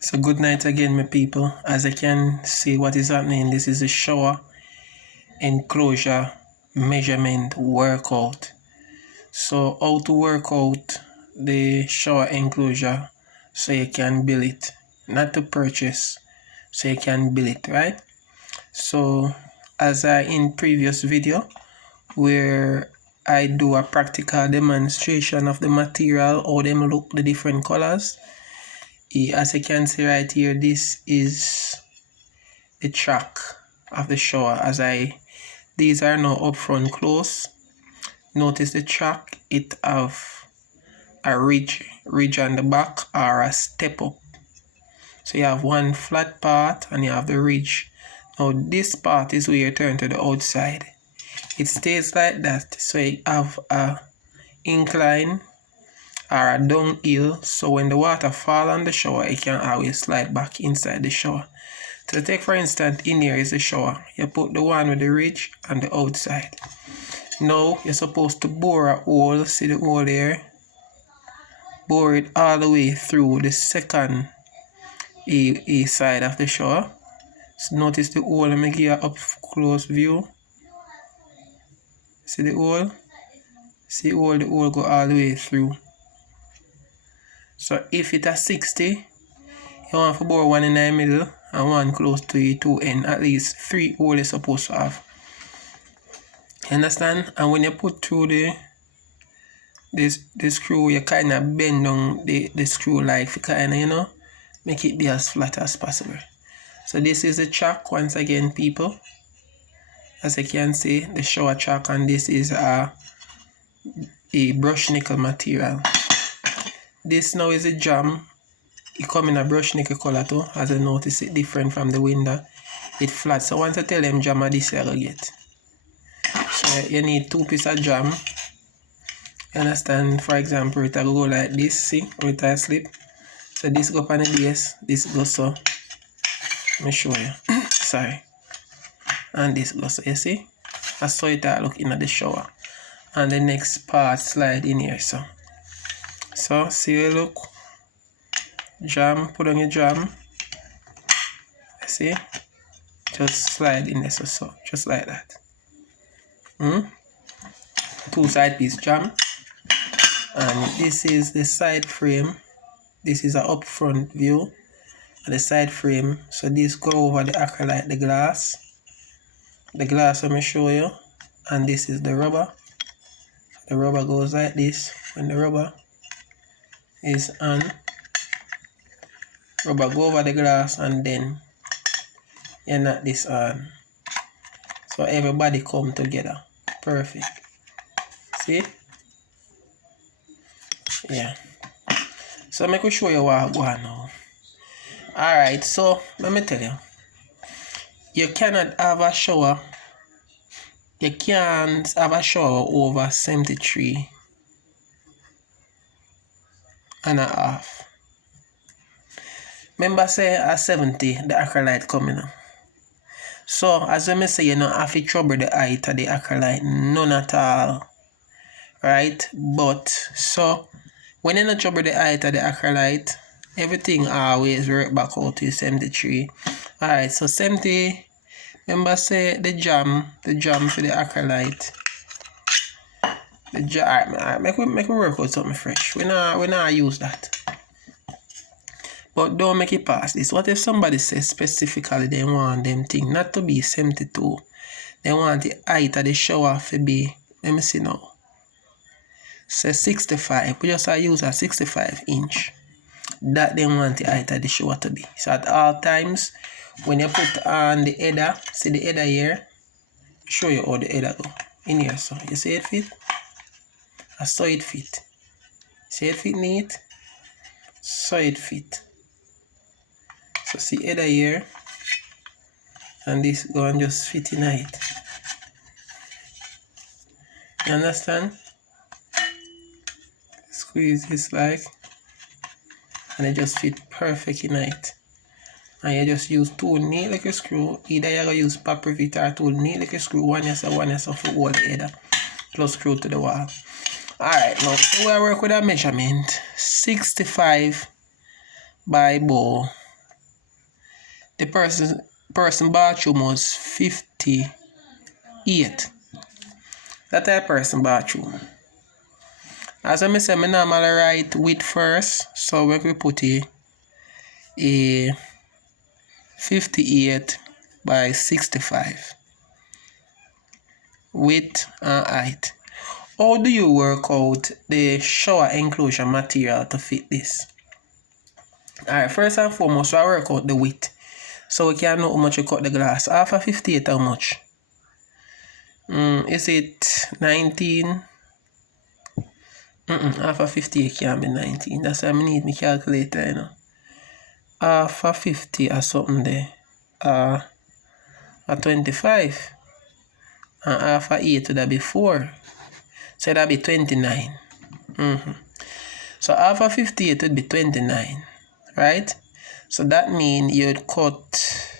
So good night again, my people. As I can see what is happening, this is a shower enclosure measurement workout. So how to work out the shower enclosure so you can build it, not to purchase, so you can build it, right? So as I in previous video where I do a practical demonstration of the material, how them look, the different colors. As you can see right here, this is the track of the shower. These are now up front close. Notice the track, it have a ridge on the back or a step up. So you have one flat part and you have the ridge. Now this part is where you turn to the outside. It stays like that, so you have a incline or a downhill, so when the water fall on the shower, it can always slide back inside the shower. So take for instance, in here is the shower. You put the one with the ridge on the outside. Now you're supposed to bore a hole, see the hole there? Bore it all the way through the second side of the shower. So notice the hole, let me give you an up close view. See the hole? See the hole go all the way through. So if it's a 60, you want to bore one in the middle and one close to the two end. At least 3 holes you're supposed to have. You understand? And when you put through the screw, you kind of bend down the screw like to kind of, you know, make it be as flat as possible. So this is the track once again, people. As you can see, the shower track, and this is a brush nickel material. This now is a jam. It come in a brush nickel color too. As I notice, it different from the window. It flat. So once I tell them jam, this you're gonna get. So you need 2 pieces of jam. You understand? For example, it will go like this. See, or it will slip. So this go up on the base. This goes so. Let me show you. Sorry. And this goes so. You see? That's how it look in the shower. And the next part slide in here. So see you look. Jam, put on your jam. See? Just slide in there, so just like that. 2 side piece jam. And this is the side frame. This is an up front view of the side frame. So this go over the acrylite, the glass. The glass let me show you. And this is the rubber. The rubber goes like this. When the rubber is on, rubber go over the glass and then you knock this on. So everybody come together. Perfect. See? Yeah. So make me show you what I go on now. Alright, so let me tell you. You cannot have a shower. You can't have a shower over 73 and a half. Remember say at 70 the acrylite coming up. So as I say, you don't have to trouble the height of the acrylite, none at all. Right? But so when you don't trouble the height of the acrylite, everything always work back out to 73. Alright, so 70. Remember say the jam for the acrylite. The jam, alright, make me work out something fresh. We not use that. But don't make it past this. What if somebody says specifically they want them thing not to be 72? They want the height of the shower to be, let me see now. Say 65. We just use a 65 inch. That they want the height of the shower to be. So at all times, when you put on the header, see the header here? Show you how the header go. In here, so you see it fit? I saw it fit. See it fit neat? Saw it fit. So see header here, and this go and just fit in it. You understand? Squeeze this like, and it just fit perfect in it. And you just use 2 neat like a screw. Either you're gonna use pop rivet or 2 neat like a screw. One yourself for hold the header. Plus screw to the wall. Alright, now we work with a measurement. 65 by bow. the person bathroom was 58. That type person bathroom. As I say, I normally write width first. So when we put a 58 by 65. Width and height. How do you work out the shower enclosure material to fit this? Alright, first and foremost, I work out the width. So we can know how much you cut the glass. Half of 58, how much? Is it 19? Half of 58 can't be 19. That's why I need my calculator, you know. Half of 50 or something there. A 25. And half of 8 would be 4. So that'd be 29. So half of 58 would be 29. Right? So that means you'd cut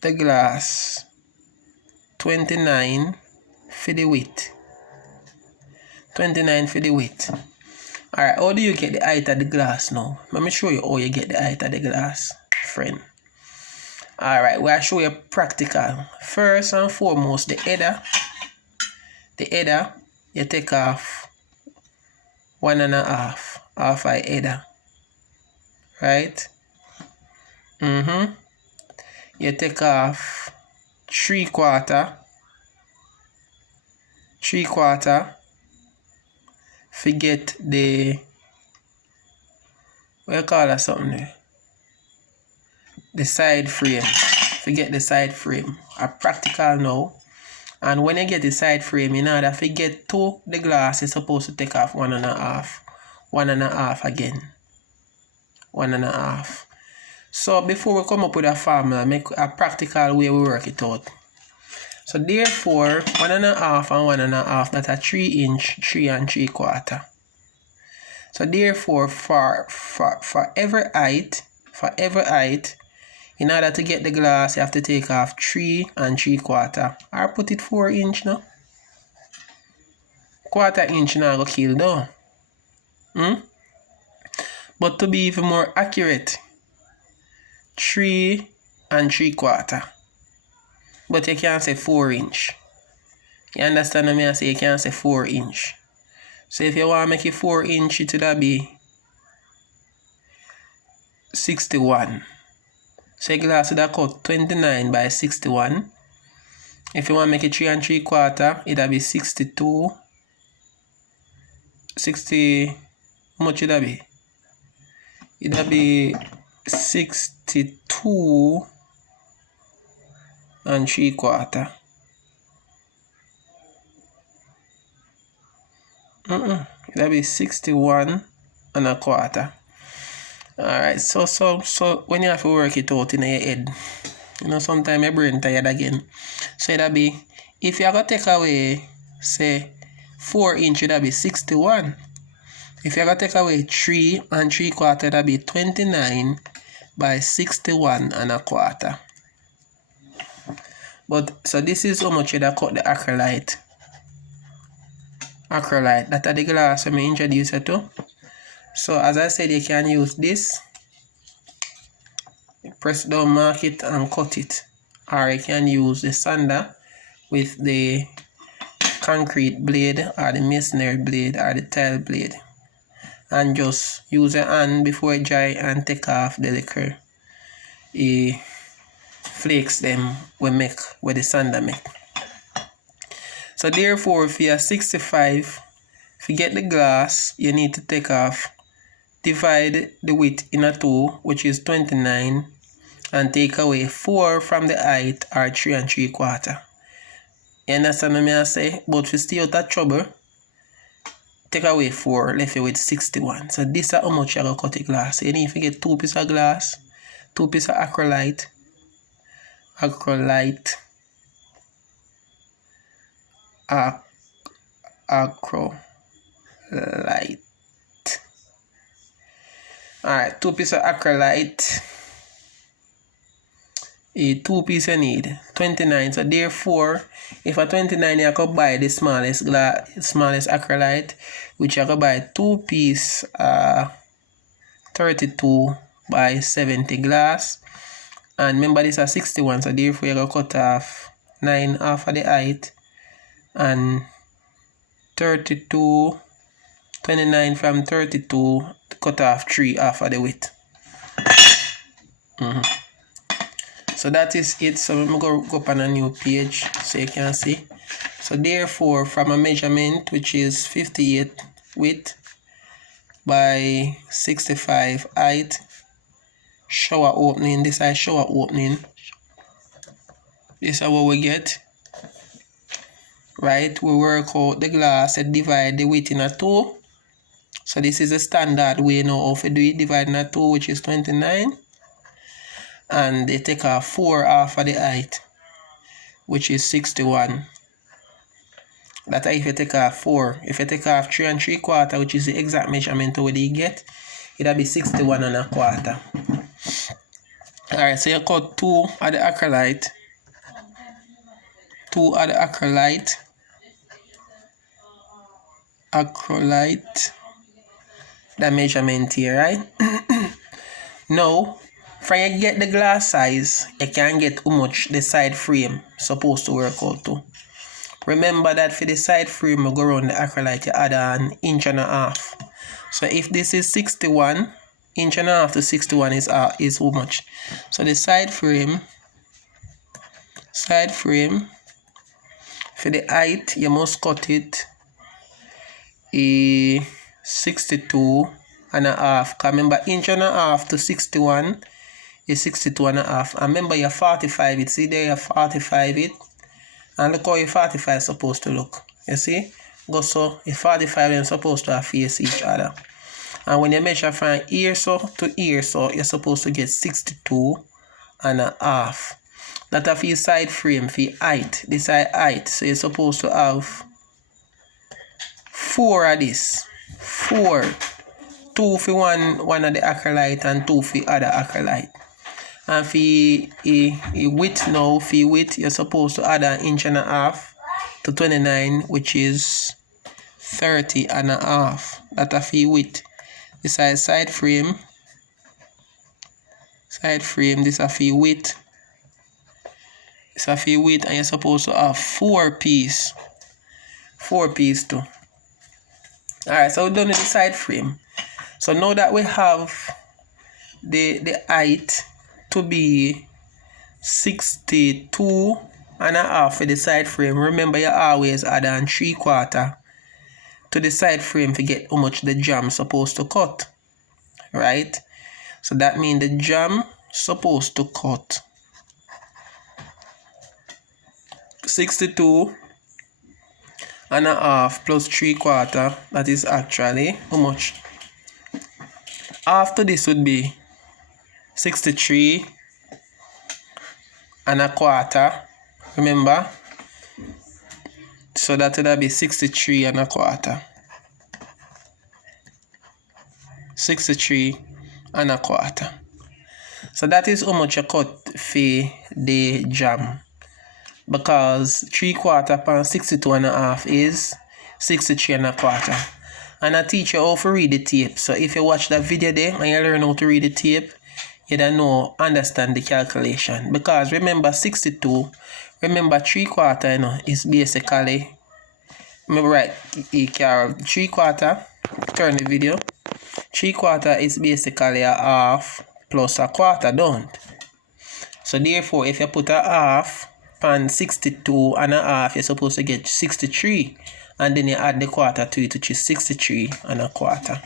the glass 29 for the width. 29 for the width. Alright, how do you get the height of the glass now? Let me show you how you get the height of the glass, friend. Alright, we'll show you practical. First and foremost, the header, you take off 1.5 off a header. Right? You take off 3/4 forget the, what you call that something there? The side frame. Forget the side frame. A practical now. And when you get the side frame, in order to get to the glass, you're supposed to take off 1.5. 1.5 again. 1.5. So before we come up with a formula, make a practical way we work it out. So therefore, 1.5 and 1.5, that's a 3 inch, 3 3/4. So therefore, for every height, in order to get the glass, you have to take off 3 3/4. Or put it 4 inch now. 1/4 inch now go kill down. But to be even more accurate, 3 3/4. But you can't say 4 inch. You understand what I say? You can't say 4 inch. So if you want to make it 4 inch, it would be 61. So your glass would have cut 29 by 61. If you want to make it 3 3/4, it would be 62. 60, how much would that be? It would be 62 3/4. It would be 61 1/4. Alright, so when you have to work it out in your head, you know, sometimes your brain tired again. So it'll be, if you are going to take away, say, 4 inch, it'll be 61. If you are going to take away 3 3/4, it'll be 29 by 61 1/4. But, so this is how much you'd cut the acrylite. That are the glass I introduce you to. So as I said, you can use this, press down, mark it and cut it. Or you can use the sander with the concrete blade or the masonry blade or the tile blade. And just use your hand before it dry and take off the liquor. Flakes them with the sander make. So therefore, if you are 65, if you get the glass, you need to take off, divide the width in a 2, which is 29, and take away 4 from the height, or 3 3/4. You understand what I say? But if you stay out of trouble, take away 4, left you with 61. So this is how much you're going to cut the glass. So you need to get 2 pieces of glass, 2 pieces of acrylite. Acrylite. Alright, 2 pieces of acrylite. 2 pieces you need 29. So therefore, if a 29 you can buy the smallest acrylite, which you can buy 2 pieces 32 by 70 glass. And remember this is 61, so therefore you're going to cut off 9 off of the height and 32, 29 from 32, cut off 3 off of the width. So that is it. So I'm going to go up on a new page so you can see. So therefore from a measurement which is 58 width by 65 height, shower opening, this is shower opening. This is what we get. Right, we work out the glass and divide the width in a 2. So this is the standard way now of do it, divide in a 2, which is 29. And they take off 4 off of the height, which is 61. That's if you take off 4. If you take off 3 3/4, which is the exact measurement of what you get, it'll be 61 1/4. Alright, so you cut 2 of the acrylite. 2 of the acrylite. The measurement here, right? Now, from you get the glass size, you can get how much the side frame supposed to work out to. Remember that for the side frame, you go around the acrylite, you add an 1.5 inches. So if this is 61, 1.5 inches to 61 is how much? So the side frame, for the height, you must cut it 62.5. Because remember, 1.5 inches to 61 is 62.5. And remember, you 45 it. See there, you 45 it. And look how your 45 is supposed to look. You see? Go so, your 45 is supposed to face each other. And when you measure from ear so to ear so, you're supposed to get 62.5. That is for your side frame, for your height. This is height. So you're supposed to have 4 of this. 4. 2 for one of the acrylite and 2 for the other acrylite. And for your width now, for your width, you're supposed to add an 1.5 inches to 29, which is 30.5. That's for your width. This is side frame. This is for your width. This is for your width, and you're supposed to have 4 pieces. 4 pieces too. Alright, so we're done with the side frame. So now that we have the height to be 62.5 for the side frame, remember you always add on 3/4 to the side frame to get how much the jam supposed to cut. Right? So that means the jam supposed to cut 62.5 plus 3/4. That is actually how much? After this would be 63.25. Remember? So that would be 63.25. 63.25. So that is how much you cut for the jam. Because 3/4 upon 62.5 is 63.25. And I teach you how to read the tape. So if you watch that video there and you learn how to read the tape, you don't understand the calculation. Because remember 62, remember 3/4 is basically, remember right, Carol, 3/4, turn the video. 3/4 is basically a half plus a quarter, don't? So therefore, if you put a half on 62.5, you're supposed to get 63. And then you add the quarter to it, which is 63.25.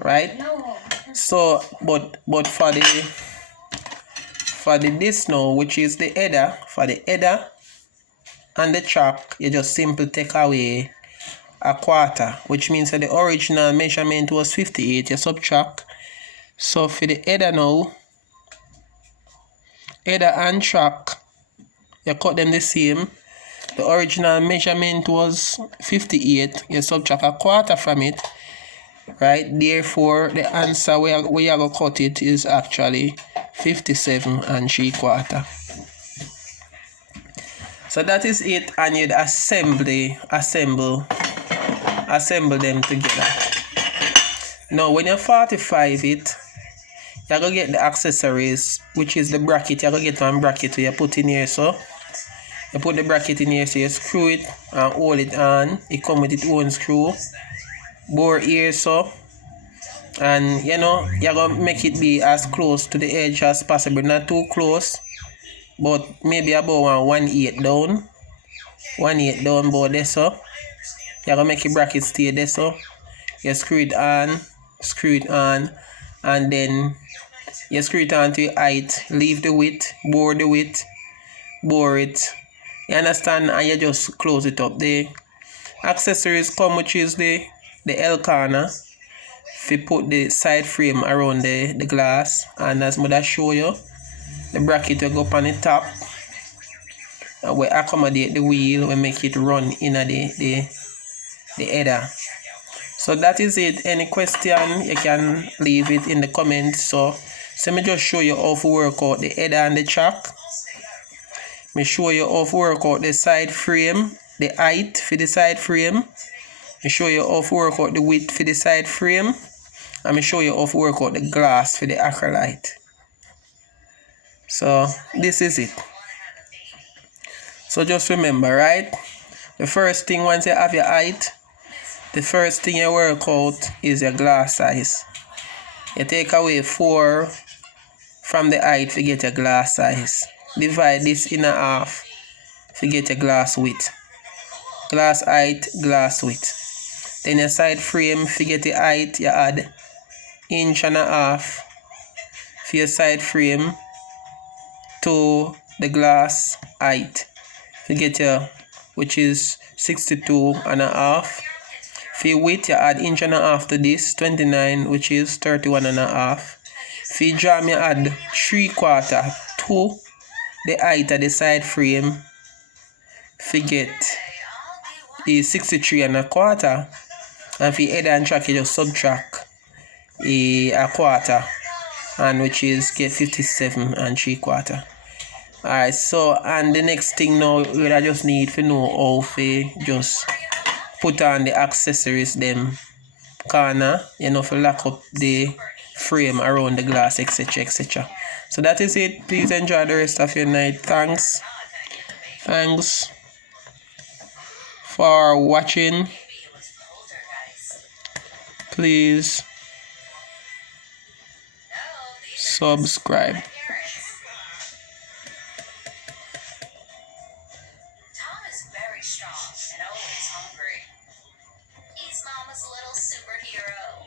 Right? No. So, but for the this now, which is the header, for the header and the track, you just simply take away a quarter, which means that the original measurement was 58. You subtract. So for the header now, header and track, you cut them the same. The original measurement was 58. You subtract a quarter from it. Right? Therefore, the answer where you are going to cut it is actually 57.75. So that is it, and you'd assemble them together. Now, when you 45 it, you're gonna get the accessories, which is the bracket. You're gonna get one bracket where you put in here, so you put the bracket in here, so you screw it and hold it on. It come with its own screw. Bore here, so, and you know, you're gonna make it be as close to the edge as possible, not too close, but maybe about 1/8 down. 1/8 down about there, so you're gonna make your bracket stay there, so you screw it on, and then you screw it on to your height, leave the width, bore the width, bore it. You understand? And you just close it up. The accessories come, which is the L corner. If you put the side frame around the glass, and as I show you, the bracket will go up on the top. And we accommodate the wheel, we make it run in the header. So that is it. Any question, you can leave it in the comments. So let me just show you how to work out the header and the track. Me show you how to work out the side frame, the height for the side frame. Me show you how to work out the width for the side frame. And me show you how to work out the glass for the acrylite. So this is it. So just remember, right? The first thing, once you have your height, the first thing you work out is your glass size. You take away 4 from the height to get your glass size. Divide this in half to get your glass width. Glass height, glass width. Then your side frame, to get the height, you add 1.5 inch for your side frame to the glass height. To get your, which is 62.5. For your width, you add 1.5 inch to this, 29, which is 31.5. For your jam, you add 3/4 to the height of the side frame. To get the 63.25. And for your header and track, you just subtract a quarter, and which is get 57.75. Alright, so and the next thing now, we just need to know how to just put on the accessories, them corner, you know, to lock up the frame around the glass, etc, etc. So that is it. Please enjoy the rest of your night. Thanks for watching. Please subscribe. And always hungry. He's Mama's little superhero.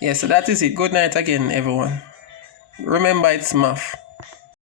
Yeah, so that is it. Good night again, everyone. Remember, it's math.